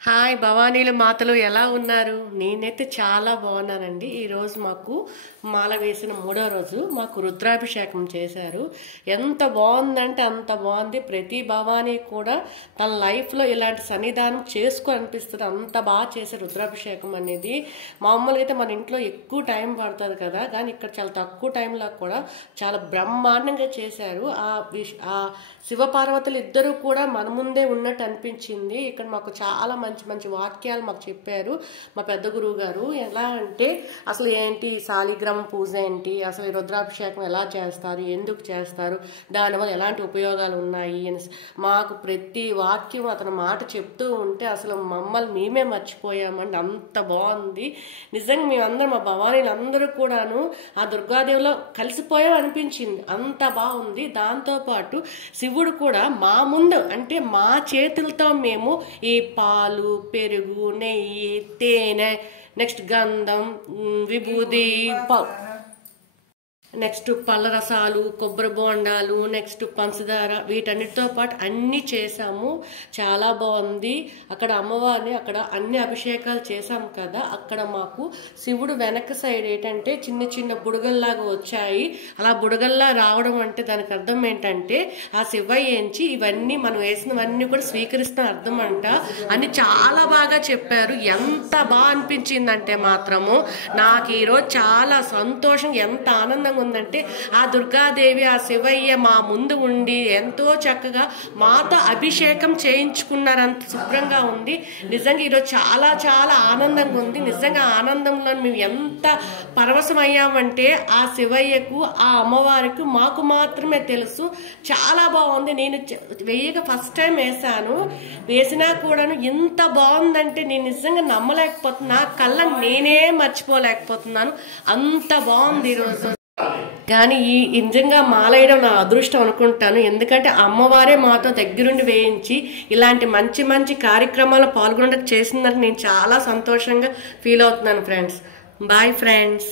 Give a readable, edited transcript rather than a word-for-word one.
Hi భవానీలు మాతలు ఎలా ఉన్నారు? నేనైతే చాలా బాగున్నానండి. ఈరోజు మాకు మాల వేసిన 3వ రోజు మాకు రుద్రాభిషేకం చేశారు. ఎంత బాగుందంటే అంత బాగుంది. ప్రతి భవానీ కూడా తన లైఫ్లో ఇలాంటి సన్నిధానం చేసుకో అనిపిస్తుంది. అంత బాగా చేశారు రుద్రాభిషేకం అనేది. మామూలుగా అయితే మన ఇంట్లో ఎక్కువ టైం పడుతుంది కదా, కానీ ఇక్కడ చాలా తక్కువ టైంలో కూడా చాలా బ్రహ్మాండంగా చేశారు. ఆ శివపార్వతులు ఇద్దరు కూడా మన ముందే ఉన్నట్టు అనిపించింది. ఇక్కడ మాకు చాలా మంచి మంచి వాక్యాలు మాకు చెప్పారు మా పెద్ద గురువు గారు. ఎలా అంటే అసలు ఏంటి శాలిగ్రామ పూజ ఏంటి, అసలు ఈ రుద్రాభిషేకం ఎలా చేస్తారు, ఎందుకు చేస్తారు, దానివల్ల ఎలాంటి ఉపయోగాలు ఉన్నాయి అని మాకు ప్రతి వాక్యం అతను మాట చెప్తూ ఉంటే అసలు మమ్మల్ని మేమే మర్చిపోయామండి. అంత బాగుంది నిజంగా. మేమందరం మా భవానీలు అందరూ కూడాను ఆ దుర్గాదేవిలో కలిసిపోయాం అనిపించింది. అంత బాగుంది. దాంతోపాటు శివుడు కూడా మా ముందు అంటే మా చేతులతో మేము ఈ పాలు, పెరుగు, నెయ్యి, తేనె, నెక్స్ట్ గంధం, విభూది, నెక్స్ట్ పళ్ళ రసాలు, కొబ్బరి బోండాలు, నెక్స్ట్ పంచదార, వీటన్నిటితో పాటు అన్నీ చేసాము. చాలా బాగుంది. అక్కడ అమ్మవారిని అక్కడ అన్ని అభిషేకాలు చేసాం కదా, అక్కడ మాకు శివుడు వెనక సైడ్ ఏంటంటే చిన్న చిన్న బుడగల్లాగా వచ్చాయి. అలా బుడగల్లా రావడం అంటే దానికి అర్థం ఏంటంటే ఆ శివయ్యంచి ఇవన్నీ మనం వేసినవన్నీ కూడా స్వీకరిస్తున్న అర్థం అంట అని చాలా బాగా చెప్పారు. ఎంత బాగా అనిపించిందంటే మాత్రము నాకు ఈరోజు చాలా సంతోషం, ఎంత ఆనందంగా ఉందంటే ఆ దుర్గాదేవి ఆ శివయ్య మా ముందు ఉండి ఎంతో చక్కగా మాతో అభిషేకం చేయించుకున్నారంత శుభ్రంగా ఉంది. నిజంగా ఈరోజు చాలా చాలా ఆనందంగా ఉంది. నిజంగా ఆనందంలో మేము ఎంత పరవశమయ్యామంటే ఆ శివయ్యకు ఆ అమ్మవారికి మాకు మాత్రమే తెలుసు. చాలా బాగుంది. నేను వెయ్యగా ఫస్ట్ టైం వేసినా కూడాను ఎంత బాగుందంటే నేను నిజంగా నమ్మలేకపోతున్నా. నా కళ్ళ నేనే మర్చిపోలేకపోతున్నాను. అంత బాగుంది ఈరోజు. కానీ నిజంగా మాలేయడం నా అదృష్టం అనుకుంటాను. ఎందుకంటే అమ్మవారే మాతో దగ్గరుండి వేయించి ఇలాంటి మంచి మంచి కార్యక్రమాల్లో పాల్గొనడానికి చేసిందని నేను చాలా సంతోషంగా ఫీల్ అవుతున్నాను ఫ్రెండ్స్. Bye friends.